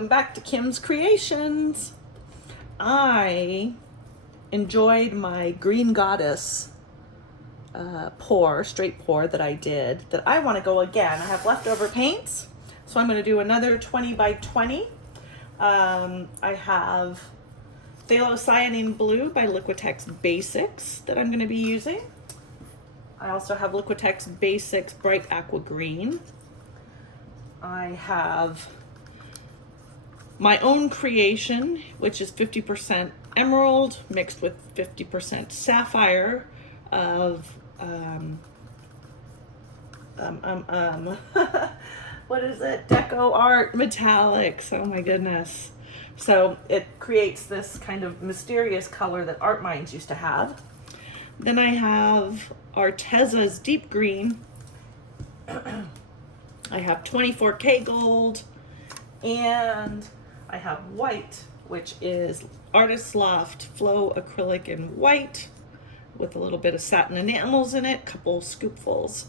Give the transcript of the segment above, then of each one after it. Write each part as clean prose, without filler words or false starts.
Welcome back to Kim's Creations. I enjoyed my Green Goddess straight pour that I did, that I want to go again. I have leftover paints, so I'm going to do another 20 by 20. I have Phthalocyanine Blue by Liquitex Basics that I'm going to be using. I also have Liquitex Basics Bright Aqua Green. I have my own creation, which is 50% emerald mixed with 50% sapphire of what is it? Deco Art Metallics. Oh my goodness. So it creates this kind of mysterious color that art mines used to have. Then I have Arteza's Deep Green. I have 24K Gold, and I have white, which is Artist Loft Flow Acrylic in white with a little bit of satin enamels in it, couple scoopfuls.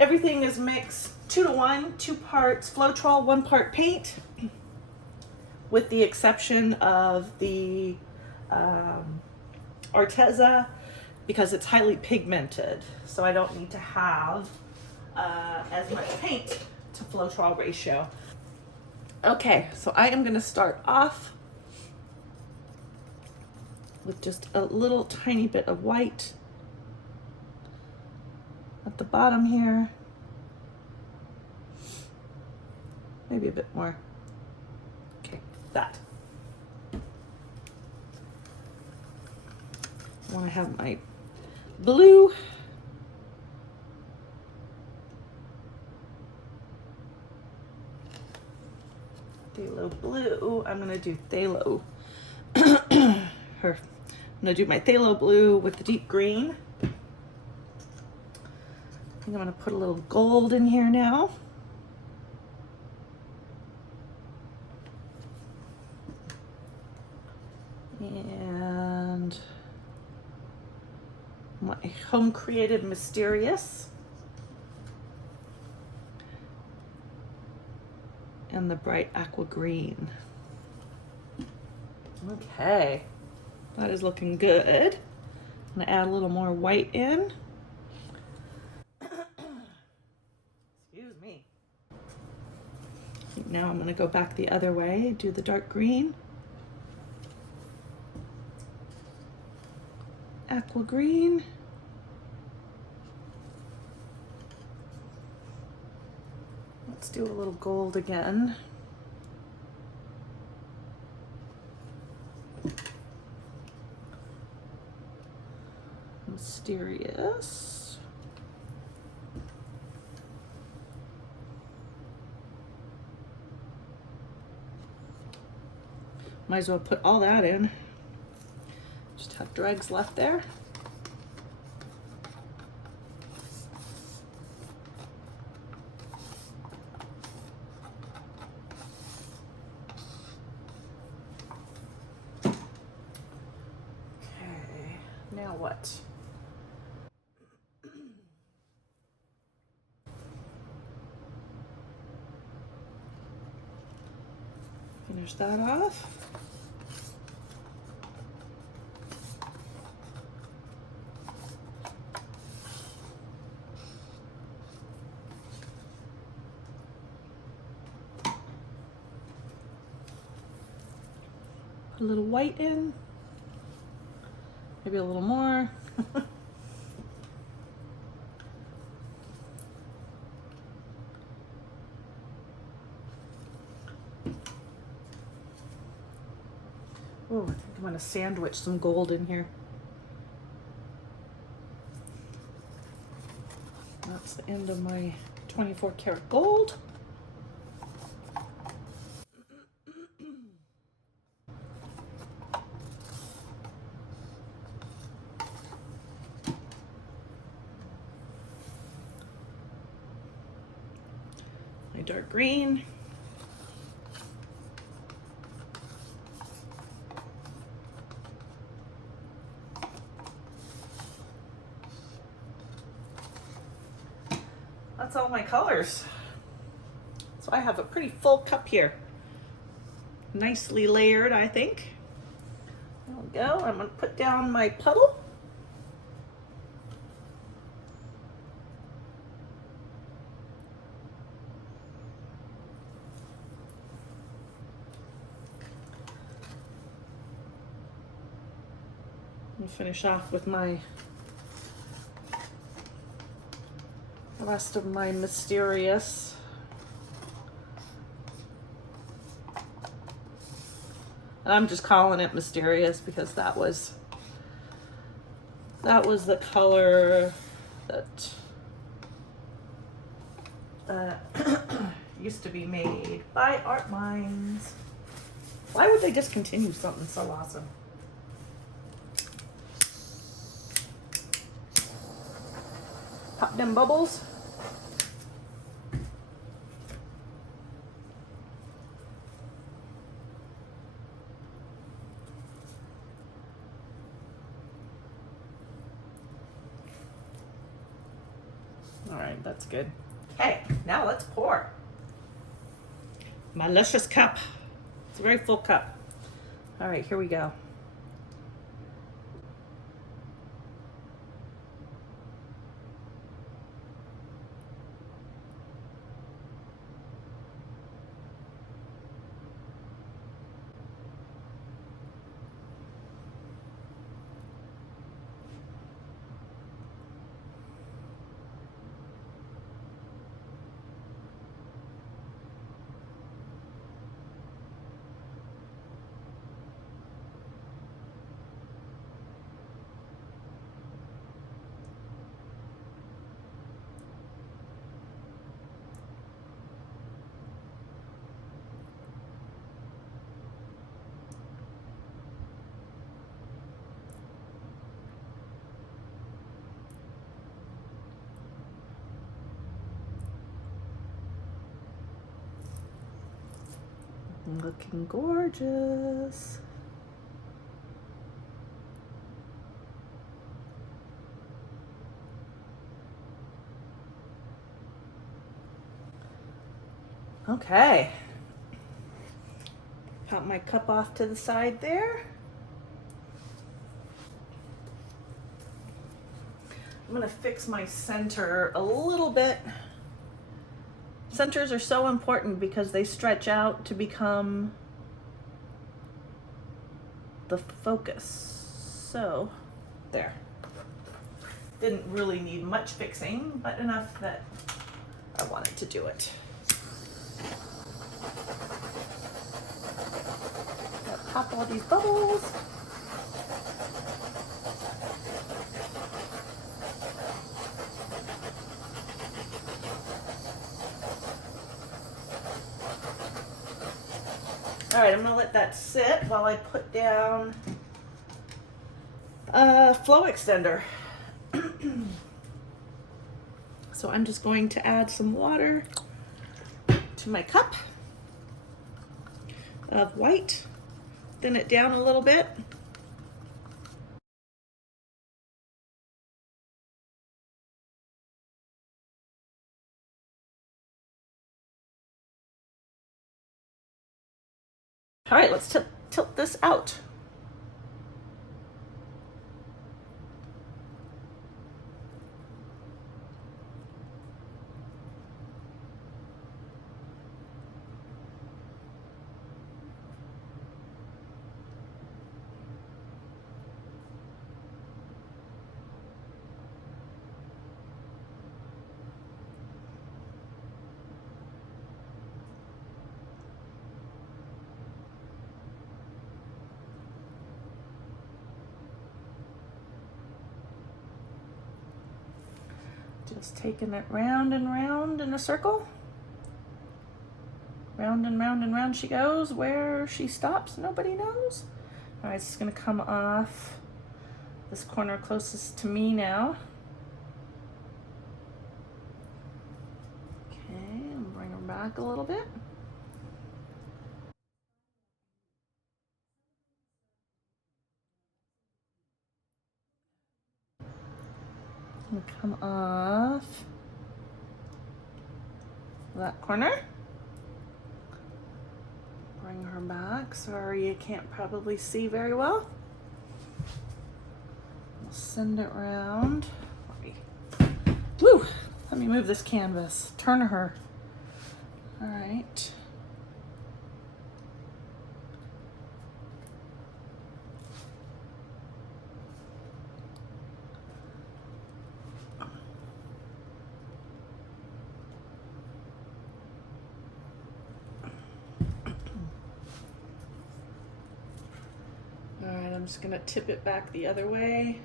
Everything is mixed 2-to-1, 2 parts Floetrol, 1 part paint, with the exception of the Arteza, because it's highly pigmented, so I don't need to have as much paint to Floetrol ratio. Okay, so I am going to start off with just a little tiny bit of white at the bottom here. Maybe a bit more. Okay, that. I want to have my blue. Phthalo blue. I'm gonna do phthalo. I'm gonna do my phthalo blue with the deep green. I think I'm gonna put a little gold in here now. And my home created mysterious. And the bright aqua green. Okay, that is looking good. I'm gonna add a little more white in. Excuse me. Now I'm gonna go back the other way, do the dark green. Aqua green. Let's do a little gold again. Mysterious. Might as well put all that in. Just have dregs left there. Now what? Finish that off. Put a little white in. Maybe a little more. Oh, I think I'm going to sandwich some gold in here. That's the end of my 24 karat gold. My dark green. That's all my colors. So I have a pretty full cup here. nicely layered, I think. There we go. I'm gonna put down my puddle. And finish off with the rest of my mysterious. And I'm just calling it mysterious because that was the color that used to be made by Art Minds. Why would they discontinue something so awesome? Pop them bubbles. All right, that's good. Okay, now let's pour. My luscious cup. It's a very full cup. All right, here we go. Looking gorgeous. Okay. Pop my cup off to the side there. I'm gonna fix my center a little bit. Centers are so important because they stretch out to become the focus. So, there. Didn't really need much fixing, but enough that I wanted to do it. Gotta pop all these bubbles. All right, I'm gonna let that sit while I put down a flow extender. So I'm just going to add some water to my cup of white, thin it down a little bit. All right, let's tilt this out. Just taking it round and round in a circle. Round and round and round she goes. Where she stops, nobody knows. All right, it's gonna come off this corner closest to me now. Okay, and bring her back a little bit. Come off that corner. Bring her back. Sorry, you can't probably see very well. We'll send it around. Woo! Let me move this canvas. Turn her. All right. All right, I'm just gonna tip it back the other way.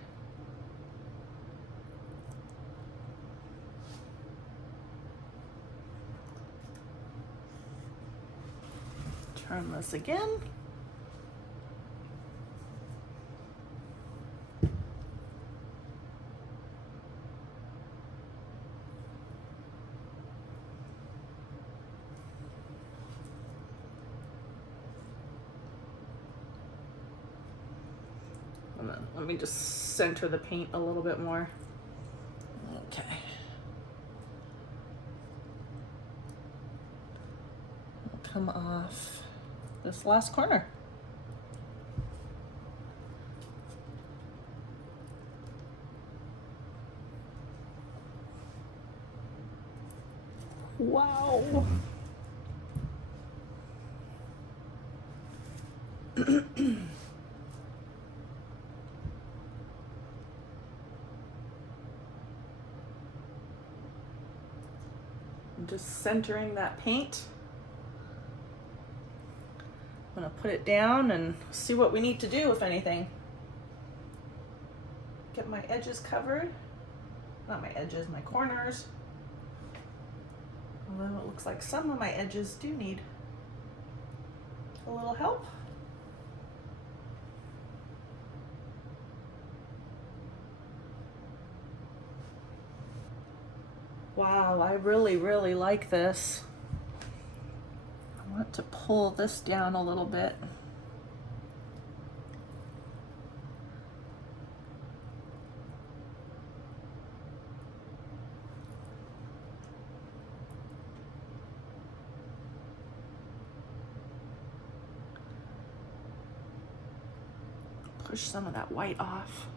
Turn this again. And then let me just center the paint a little bit more. Okay. It'll come off this last corner. Wow. I'm just centering that paint. I'm gonna put it down and see what we need to do, if anything. Get my edges covered. Not my edges, my corners. Although it looks like some of my edges do need a little help. Wow, I really, really like this. I want to pull this down a little bit. Push some of that white off.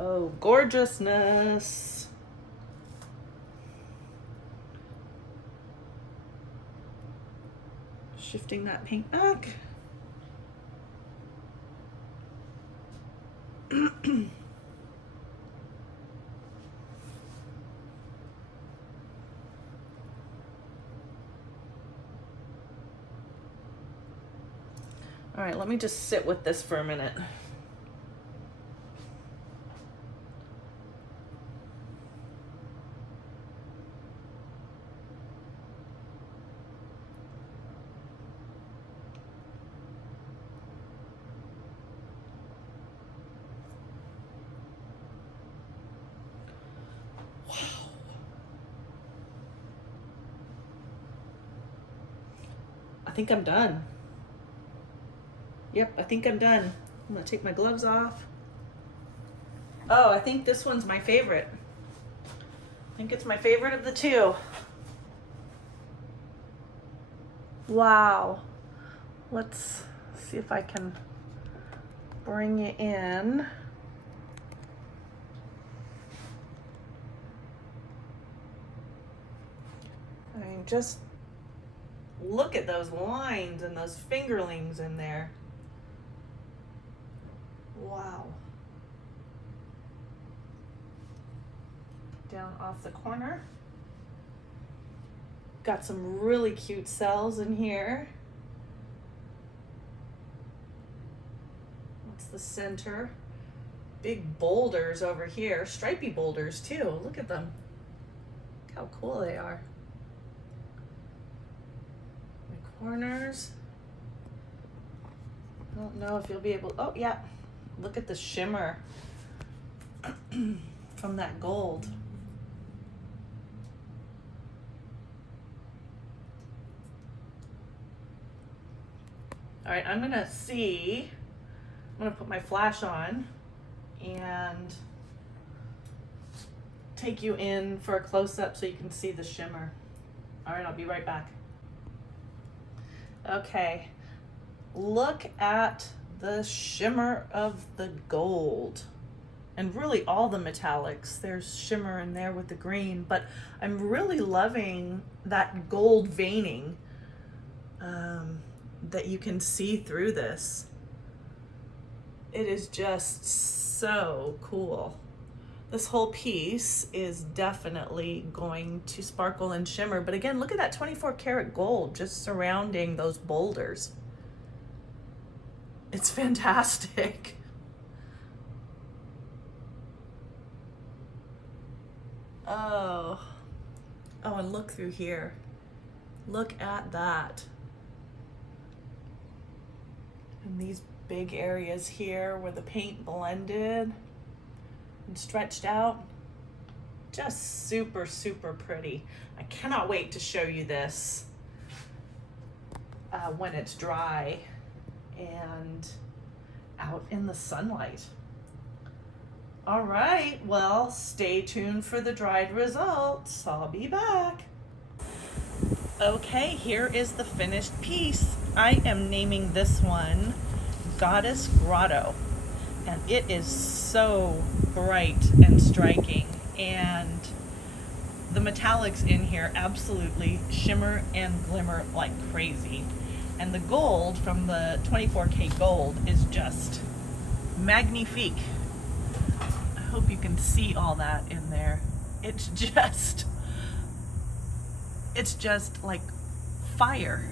Oh, gorgeousness. Shifting that paint back. All right, let me just sit with this for a minute. I think I'm done. Yep, I think I'm done. I'm gonna take my gloves off. Oh, I think this one's my favorite. I think it's my favorite of the two. Wow. Let's see if I can bring it in. I mean, just look at those lines and those fingerlings in there. Wow. Down off the corner. Got some really cute cells in here. That's the center. Big boulders over here. Stripy boulders too. Look at them. Look how cool they are. Corners. I don't know if you'll be able, oh yeah, look at the shimmer from that gold. All right, I'm gonna put my flash on and take you in for a close-up so you can see the shimmer. All right, I'll be right back. Okay, look at the shimmer of the gold. And really all the metallics. There's shimmer in there with the green, but I'm really loving that gold veining that you can see through this. It is just so cool. This whole piece is definitely going to sparkle and shimmer, but again, look at that 24 karat gold just surrounding those boulders. It's fantastic. Oh, and look through here. Look at that. And these big areas here where the paint blended and stretched out. Just super, super pretty. I cannot wait to show you this when it's dry and out in the sunlight. All right, well, stay tuned for the dried results. I'll be back. Okay, here is the finished piece. I am naming this one Goddess Grotto, and it is so bright and striking, and the metallics in here absolutely shimmer and glimmer like crazy. And the gold from the 24K gold is just magnifique. I hope you can see all that in there. It's just like fire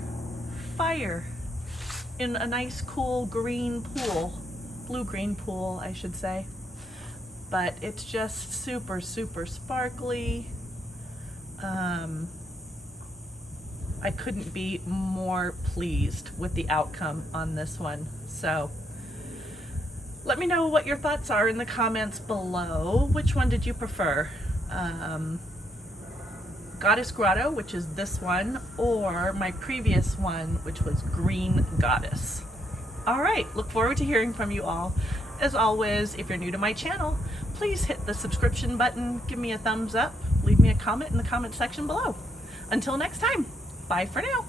in a nice cool green pool, blue-green pool, I should say. But it's just super, super sparkly. I couldn't be more pleased with the outcome on this one. So let me know what your thoughts are in the comments below. Which one did you prefer? Goddess Grotto, which is this one, or my previous one, which was Green Goddess. All right, look forward to hearing from you all. As always, if you're new to my channel, please hit the subscription button, give me a thumbs up, leave me a comment in the comment section below. Until next time, bye for now.